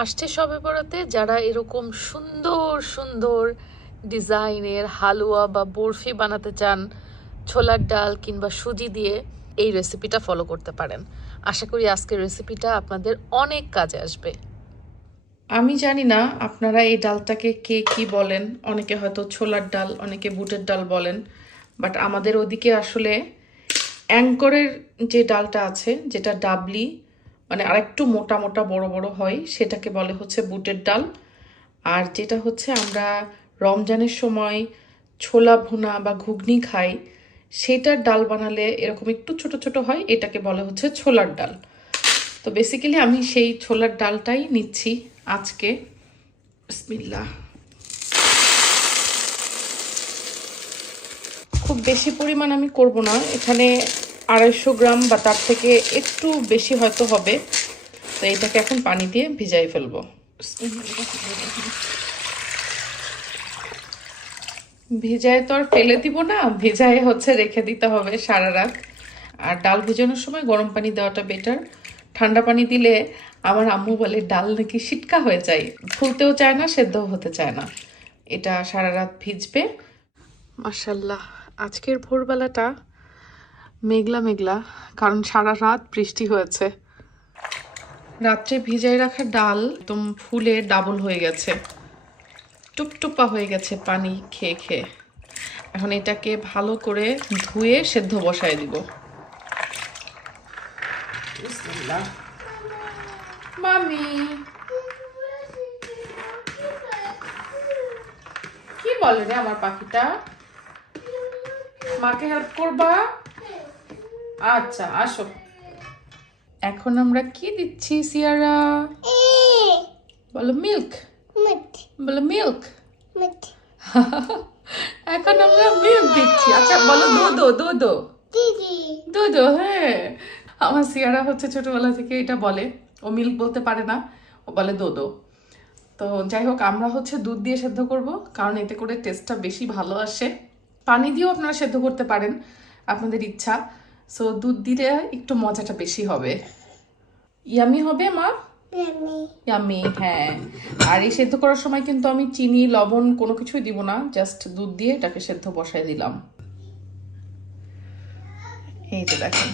আসছে শবে বরাতে যারা এরকম সুন্দর সুন্দর ডিজাইনের হালুয়া বা বরফি বানাতে চান ছোলার ডাল কিংবা সুজি দিয়ে এই রেসিপিটা ফলো করতে পারেন। আশা করি আজকের রেসিপিটা আপনাদের অনেক কাজে আসবে। আমি জানি না আপনারা এই ডালটাকে কে কি বলেন, অনেকে হয়তো ছোলার ডাল, অনেকে বুটের ডাল বলেন, বাট আমাদের ওদিকে আসলে অ্যাঙ্করের যে ডালটা আছে, যেটা ডাবলি মানে আরেকটু মোটা মোটা বড় বড় হয়, সেটাকে বলে হচ্ছে বুটের ডাল। আর যেটা হচ্ছে আমরা রমজানের সময় ছোলা ভুনা বা ঘুগনি খাই, সেটার ডাল বানালে এরকম একটু ছোট ছোট হয়, এটাকে বলে হচ্ছে ছোলার ডাল। তো বেসিক্যালি আমি সেই ছোলার ডালটাই নিচ্ছি আজকে। বিসমিল্লাহ। খুব বেশি পরিমাণ আমি করব না, এখানে 250 গ্রাম বা তার থেকে একটু বেশি হয়তো হবে। তো এটাকে এখন পানি দিয়ে ভিজাই ফেলবো। ভিজায় তো আর ফেলে দিব না, ভিজায় হচ্ছে রেখে দিতে হবে সারা রাত। আর ডাল ভিজানোর সময় গরম পানি দেওয়াটা বেটার। ঠান্ডা পানি দিলে আমার আম্মু বলে ডাল নাকি সিটকা হয়ে যায়, ফুলতেও চায় না, সেদ্ধও হতে চায় না। এটা সারা রাত ভিজবে। মাশাল্লাহ, আজকের ভোরবেলাটা মেঘলা মেঘলা, কারণ সারা রাত বৃষ্টি হয়েছে। রাত্রে ভিজাই রাখা ডাল একদম ফুলে ডাবল হয়ে গেছে, টুপটুপা হয়ে গেছে পানি খেয়ে খেয়ে। এখন এটাকে ভালো করে ধুয়ে সেদ্ধ বসায় দিব। মামি কি বলে রে আমার পাখিটা? মাকে হেল্প করবা? আচ্ছা আসো। এখন আমরা কি দিচ্ছি সিয়ারা? বলো মিল্ক। বলো মিল্ক। এখন আমরা মিল্ক দিচ্ছি। আচ্ছা বলো দুধো দুধো দুধো। হ্যাঁ, আমার সিয়ারা হচ্ছে ছোটবেলা থেকে এটা বলে, ও মিল্ক বলতে পারে না, ও বলে দোদো। তো যাই হোক, আমরা হচ্ছে দুধ দিয়ে সেদ্ধ করব, কারণ এতে করে টেস্টটা বেশি ভালো আসে। পানি দিয়েও আপনারা সেদ্ধ করতে পারেন, আপনাদের ইচ্ছা। সো দুধ দিলে একটু মজাটা বেশি হবে। ইয়ামি হবে মা? ইয়ামি, হ্যাঁ। আর এই সেদ্ধ করার সময় কিন্তু আমি চিনি লবণ কোনো কিছুই দিব না, জাস্ট দুধ দিয়ে এটাকে সেদ্ধ বসায় দিলাম। এই যে দেখেন,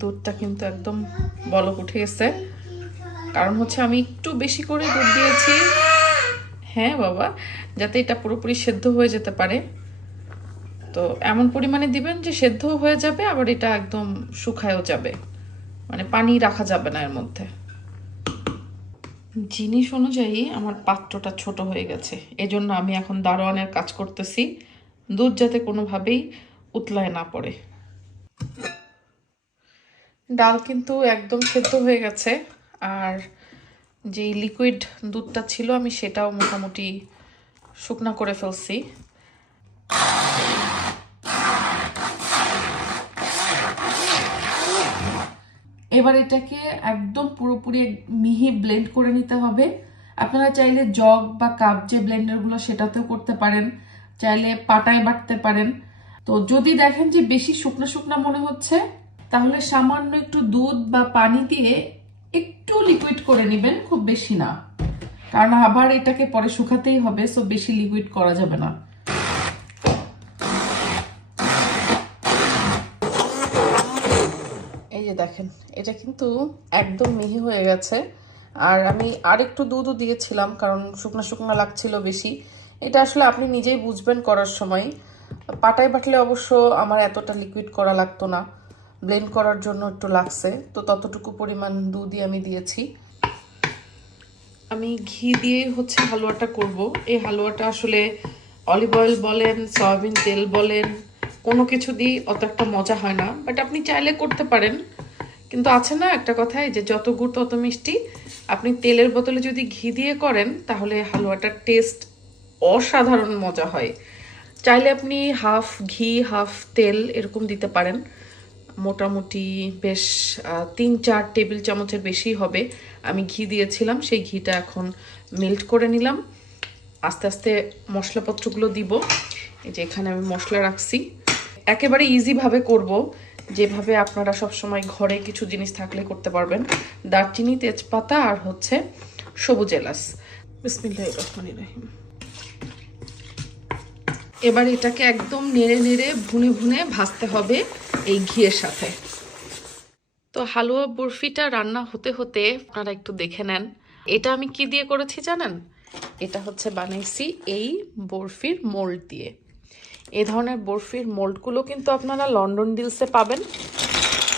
দুধটা কিন্তু একদম বলক উঠে গেছে, কারণ হচ্ছে আমি একটু বেশি করে দুধ দিয়েছি। হ্যাঁ বাবা, যাতে এটা পুরোপুরি সেদ্ধ হয়ে যেতে পারে। তো এমন পরিমাণে দিবেন যে সেদ্ধ হয়ে যাবে, আবার এটা একদম শুকায়ও যাবে, মানে পানি রাখা যাবে না এর মধ্যে। জিনিস অনুযায়ী আমার পাত্রটা ছোট হয়ে গেছে, এজন্য আমি এখন দারোয়ানের কাজ করতেছি, দুধ যাতে কোনোভাবেই উতলায় না পড়ে। ডাল কিন্তু একদম সেদ্ধ হয়ে গেছে, আর যেই লিকুইড দুধটা ছিল আমি সেটাও মোটামুটি শুকনা করে ফেলছি। এবার এটাকে একদম পুরোপুরি মিহি ব্লেন্ড করে নিতে হবে। আপনারা চাইলে জগ বা কাপ যে ব্লেন্ডারগুলো সেটাতেও করতে পারেন, চাইলে পাটায় বাটতে পারেন। তো যদি দেখেন যে বেশি শুকনো শুকনো মনে হচ্ছে, তাহলে সামান্য একটু দুধ বা পানি দিয়ে একটু লিকুইড করে নেবেন, খুব বেশি না, কারণ আবার এটাকে পরে শুকাতেই হবে, সো বেশি লিকুইড করা যাবে না। এই যে দেখেন, এটা কিন্তু একদম মিহি হয়ে গেছে। আর আমি আর একটু দুধও দিয়েছিলাম, কারণ শুকনো শুকনো লাগছিল বেশি। এটা আসলে আপনি নিজেই বুঝবেন করার সময়। পাটায় বাটলে অবশ্য আমার এতটা লিকুইড করা লাগতো না, ব্লেন্ড করার জন্য একটু লাগছে, তো ততটুকু পরিমাণ দুধই আমি দিয়েছি। আমি ঘি দিয়ে হচ্ছে হালুয়াটা করব। এই হালুয়াটা আসলে অলিভ অয়েল বলেন, সয়াবিন তেল বলেন, কোনো কিছু দিয়ে অত একটা মজা হয় না, বাট আপনি চাইলে করতে পারেন। কিন্তু আছে না একটা কথাই যে যত গুড় তত মিষ্টি, আপনি তেলের বদলে যদি ঘি দিয়ে করেন তাহলে হালুয়াটার টেস্ট অসাধারণ মজা হয়। চাইলে আপনি হাফ ঘি হাফ তেল এরকম দিতে পারেন, মোটামুটি বেশ 3-4 টেবিল চামচের বেশি হবে। আমি ঘি দিয়েছিলাম, সেই ঘিটা এখন মেল্ট করে নিলাম। আস্তে আস্তে মশলাপত্রগুলো দিব। এই যে এখানে আমি মশলা রাখছি, একেবারে ইজিভাবে করব, যেভাবে আপনারা সবসময় ঘরে কিছু জিনিস থাকলে করতে পারবেন। দারচিনি, তেজপাতা আর হচ্ছে সবুজ এলাচ। বিসমিল্লাহির রহমানির রহিম। এবার এটাকে একদম নেড়ে নেড়ে ভুনে ভুনে ভাজতে হবে এই ঘিয়ের সাথে। তো হালুয়া বরফিটা রান্না হতে হতে আপনারা একটু দেখে নেন এটা আমি কি দিয়ে করেছি জানেন? এটা হচ্ছে বানাইছি এই বরফির মোল্ড দিয়ে। এই ধরনের বরফির মোল্ডগুলো কিন্তু আপনারা লন্ডন ডিলসে পাবেন।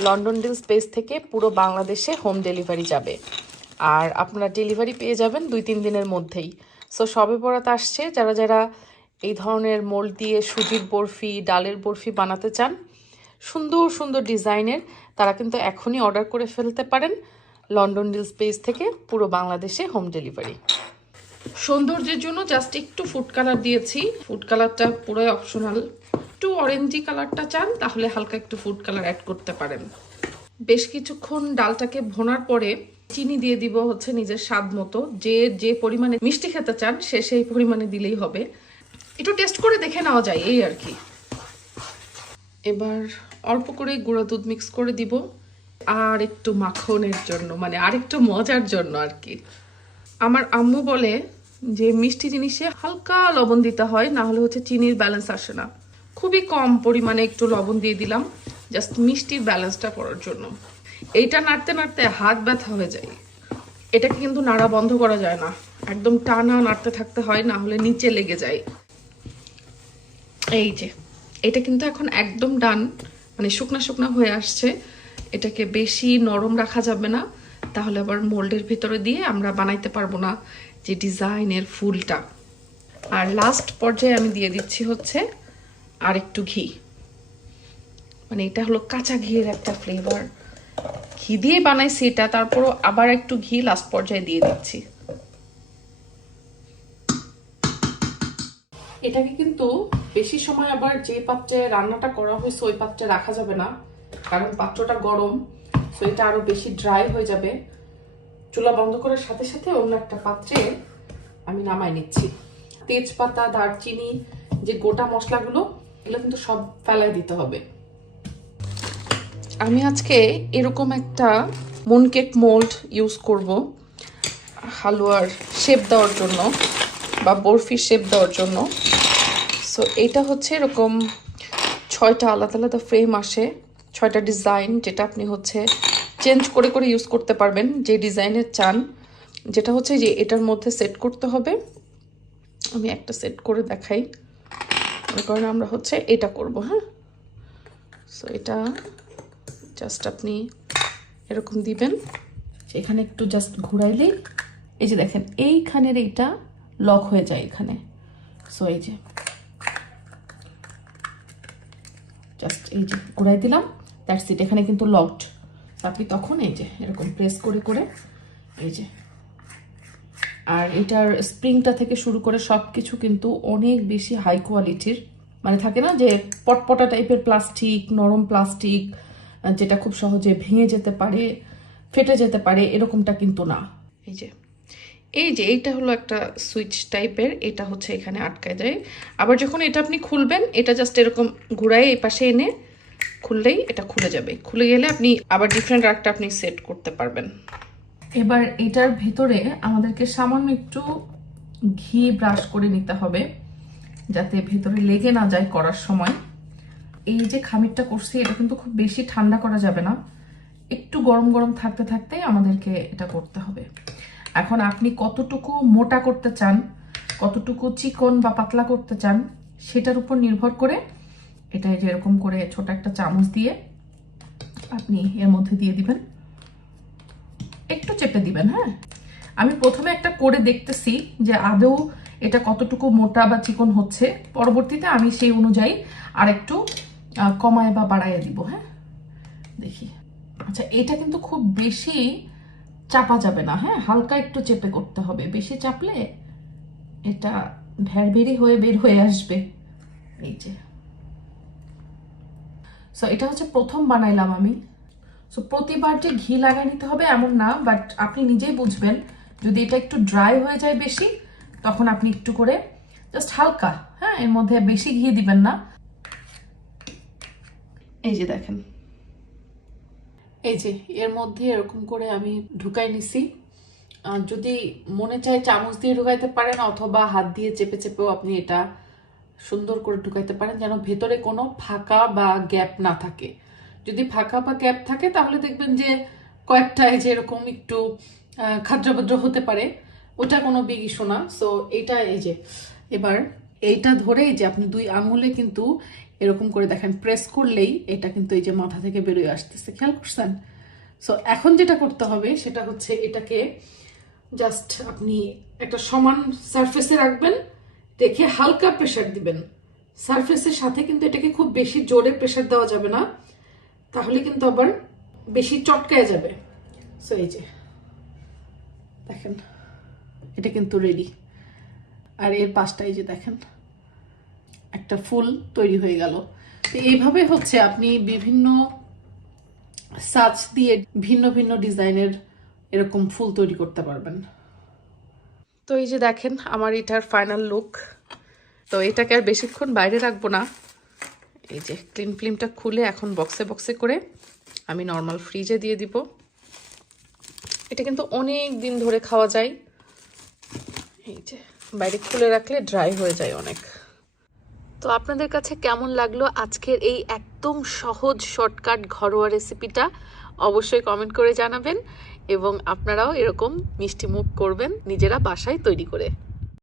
লন্ডন ডিলস পেজ থেকে পুরো বাংলাদেশে হোম ডেলিভারি যাবে, আর আপনারা ডেলিভারি পেয়ে যাবেন 2-3 দিনের মধ্যেই। সো সবে বরাত আসছে, যারা যারা এই ধরনের মোল্ড দিয়ে সুজির বরফি, ডালের বরফি বানাতে চান সুন্দর সুন্দর ডিজাইনের, তারা কিন্তু এখনই অর্ডার করে ফেলতে পারেন লন্ডন ডিলস পেজ থেকে পুরো বাংলাদেশে হোম ডেলিভারি। সৌন্দর্যের জন্য জাস্ট একটু ফুড কালার দিয়েছি, ফুড কালারটা পুরোই অপশনাল। একটু অরেঞ্জি কালারটা চান তাহলে হালকা একটু ফুড কালার অ্যাড করতে পারেন। বেশ কিছুক্ষণ ডালটাকে ভোনার পরে চিনি দিয়ে দিব হচ্ছে নিজের স্বাদ মতো। যে যে পরিমাণে মিষ্টি খেতে চান সে সেই পরিমাণে দিলেই হবে। একটু টেস্ট করে দেখে নেওয়া যায় এই আর কি। এবার অল্প করে গুঁড়া দুধ মিক্স করে দিব, আর একটু মাখনের জন্য, মানে আর একটু মজার জন্য আর কি। আমার আম্মু বলে যে মিষ্টি জিনিসে হালকা লবণ দিতে হয়, না হলে হচ্ছে চিনির ব্যালেন্স আসে না। খুবই কম পরিমাণে একটু লবণ দিয়ে দিলাম জাস্ট মিষ্টির ব্যালেন্সটা করার জন্য। এইটা নাড়তে নাড়তে হাত ব্যথা হয়ে যায়। এটাকে কিন্তু নাড়া বন্ধ করা যায় না, একদম টানা নাড়তে থাকতে হয়, না হলে নিচে লেগে যায়। এই যে এটা কিন্তু এখন একদম ডান, মানে শুকনা শুকনা হয়ে আসছে। এটাকে বেশি নরম রাখা যাবে না, তাহলে আবার মোল্ডের ভিতরে দিয়ে আমরা বানাইতে পারবো না যে ডিজাইনের ফুলটা। আর লাস্ট পর্যায়ে আমি দিয়ে দিচ্ছি হচ্ছে আর একটু ঘি, মানে এটা হলো কাঁচা ঘিয়ের একটা ফ্লেভার। ঘি দিয়ে বানাইছি এটা, তারপরও আবার একটু ঘি লাস্ট পর্যায়ে দিয়ে দিচ্ছি। এটাকে কিন্তু বেশি সময় আবার যে পাত্রে রান্নাটা করা হয়েছে ওই পাত্রে রাখা যাবে না, কারণ পাত্রটা গরম, তো এটা আরো বেশি ড্রাই হয়ে যাবে। চুলা বন্ধ করার সাথে সাথে অন্য একটা পাত্রে আমি নামাই নিচ্ছি। তেজপাতা, দারচিনি, যে গোটা মশলাগুলো, এগুলো কিন্তু সব ফেলাই দিতে হবে। আমি আজকে এরকম একটা মুন কেক মোল্ড ইউজ করব হালুয়ার শেপ দেওয়ার জন্য বা বরফির শেপ দেওয়ার জন্য। সো এটা হচ্ছে এরকম 6টা আলাদা আলাদা ফ্রেম আসে, 6টা ডিজাইন, যেটা আপনি হচ্ছে চেঞ্জ করে করে ইউজ করতে পারবেন যে ডিজাইনের চান। যেটা হচ্ছে যে এটার মধ্যে সেট করতে হবে। আমি একটা সেট করে দেখাই, মনে করেন আমরা হচ্ছে এটা করব। হ্যাঁ, সো এটা জাস্ট আপনি এরকম দিবেন, এখানে একটু জাস্ট ঘুরাইলেই এই যে দেখেন এইখানের এইটা লক হয়ে যায় এখানে। সো এই যে জাস্ট এই যে ঘুরাই দিলাম, দ্যাটস ইট, এখানে কিন্তু লকড। আপনি তখন এই যে এরকম প্রেস করে করে এই যে, আর এটার স্প্রিংটা থেকে শুরু করে সব কিছু কিন্তু অনেক বেশি হাই কোয়ালিটির। মানে থাকে না যে পটপটা টাইপের প্লাস্টিক, নরম প্লাস্টিক, যেটা খুব সহজে ভেঙে যেতে পারে, ফেটে যেতে পারে, এরকমটা কিন্তু না। এই যে এইটা হলো একটা সুইচ টাইপের, এটা হচ্ছে এখানে আটকায় যায়। আবার যখন এটা আপনি খুলবেন, এটা জাস্ট এরকম ঘুরাই এই পাশে এনে খুললেই এটা খুলে যাবে। খুলে গেলে আপনি আবার ডিফারেন্ট আরেকটা আপনি সেট করতে পারবেন। এবার এটার ভেতরে আমাদেরকে সামান্য একটু ঘি ব্রাশ করে নিতে হবে, যাতে ভেতরে লেগে না যায় করার সময়। এই যে খামিরটা করছি এটা কিন্তু খুব বেশি ঠান্ডা করা যাবে না, একটু গরম গরম থাকতে থাকতেই আমাদেরকে এটা করতে হবে। এখন আপনি কতটুকু মোটা করতে চান, কতটুকু চিকন বা পাতলা করতে চান, সেটার উপর নির্ভর করে এটা যেরকম করে ছোট একটা চামচ দিয়ে আপনি এর মধ্যে দিয়ে দিবেন, একটু চেপে দিবেন। হ্যাঁ, আমি প্রথমে একটা করে দেখতেছি যে আদৌ এটা কতটুকু মোটা বা চিকন হচ্ছে, পরবর্তীতে আমি সেই অনুযায়ী আর একটু কমায় বা বাড়াইয়া দিব। হ্যাঁ, দেখি। আচ্ছা, এটা কিন্তু খুব বেশি চাপা যাবে না। হ্যাঁ, হালকা একটু চেপে করতে হবে, বেশি চাপলে এটা ভেরভেরি হয়ে বের হয়ে আসবে। এই যে, সো এটা হচ্ছে প্রথম বানাইলাম আমি। সো প্রতিবার যে ঘি লাগাই নিতে হবে এমন না, বাট আপনি নিজেই বুঝবেন যদি এটা একটু ড্রাই হয়ে যায় বেশি, তখন আপনি একটু করে জাস্ট হালকা, হ্যাঁ, এর মধ্যে বেশি ঘি দিবেন না। এই যে দেখেন, এই যে এর মধ্যে এরকম করে আমি ঢুকাই নিছি। যদি মনে চায় চামচ দিয়ে ঢুকাইতে পারেন, অথবা হাত দিয়ে চেপে চেপেও আপনি এটা সুন্দর করে ঢুকাইতে পারেন, যেন ভেতরে কোনো ফাঁকা বা গ্যাপ না থাকে। যদি ফাঁকা বা গ্যাপ থাকে তাহলে দেখবেন যে কয়েকটা এই যে এরকম একটু খাদ্রাবাদ্র হতে পারে, ওটা কোনো বিগ ইস্যু না। সো এইটা এই যে এবার এইটা ধরে এই যে আপনি 2 আঙুলে কিন্তু এরকম করে দেখেন, প্রেস করলেই এটা কিন্তু এই যে মাথা থেকে বেরোয় আসতেছে, খেয়াল করছেন? সো এখন যেটা করতে হবে সেটা হচ্ছে এটাকে জাস্ট আপনি একটা সমান সারফেসে রাখবেন, রেখে হালকা প্রেসার দিবেন সারফেসের সাথে, কিন্তু এটাকে খুব বেশি জোরে প্রেসার দেওয়া যাবে না, তাহলে কিন্তু আবার বেশি চটকায় যাবে। সো এই যে দেখেন এটা কিন্তু রেডি। আর এর পাশটা এই যে দেখেন একটা ফুল তৈরি হয়ে গেল। তো এইভাবে হচ্ছে আপনি বিভিন্ন সাজ দিয়ে ভিন্ন ভিন্ন ডিজাইনের এরকম ফুল তৈরি করতে পারবেন। তো এই যে দেখেন আমার এটার ফাইনাল লুক। তো এটাকে আর বেশিক্ষণ বাইরে রাখবো না, এই যে ক্লিন ফিল্মটা খুলে এখন বক্সে বক্সে করে আমি নর্মাল ফ্রিজে দিয়ে দিব। এটা কিন্তু অনেক দিন ধরে খাওয়া যায়, এই যে বাইরে খুলে রাখলে ড্রাই হয়ে যায় অনেক। তো আপনাদের কাছে কেমন লাগলো আজকের এই একদম সহজ শর্টকাট ঘরোয়া রেসিপিটা, অবশ্যই কমেন্ট করে জানাবেন, এবং আপনারাও এরকম মিষ্টি মুখ করবেন নিজেরা বাসায় তৈরি করে।